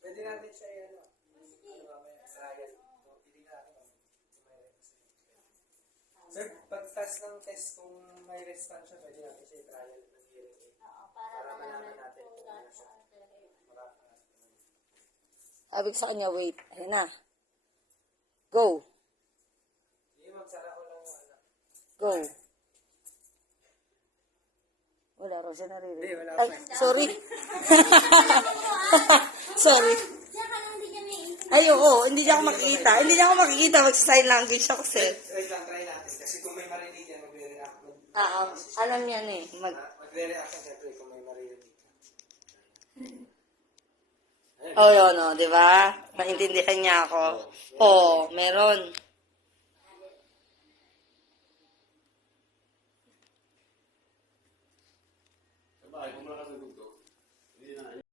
Pwede natin siya yan, ano? Mamaya, trial. Pili natin kung may response. Sir, pag-test ng test kung may response siya, pwede natin siya i-trial ng hearing aid. Oo, para malaman natin kung kung gaano ano siya. ka. Sabi ko sa kanya, wait. Ayun na. Go. Hindi, magsara ko lang yung ano. Go. Wala raw siya naririnig. Hindi, wala Ay, pa. sorry. Sorry. Diyan ka lang, hindi niya may Ay, oo. Hindi niya ako makikita. Hindi niya ako makikita. Mag-sign language ako, sir. Wait lang, try natin. Kasi kung may marinig yan, magre-react. Alam niya na eh. Magre-react yan, siyempre, kung may marinig. Oh, yun, no, di ba? Naintindihan niya ako. Oo, meron.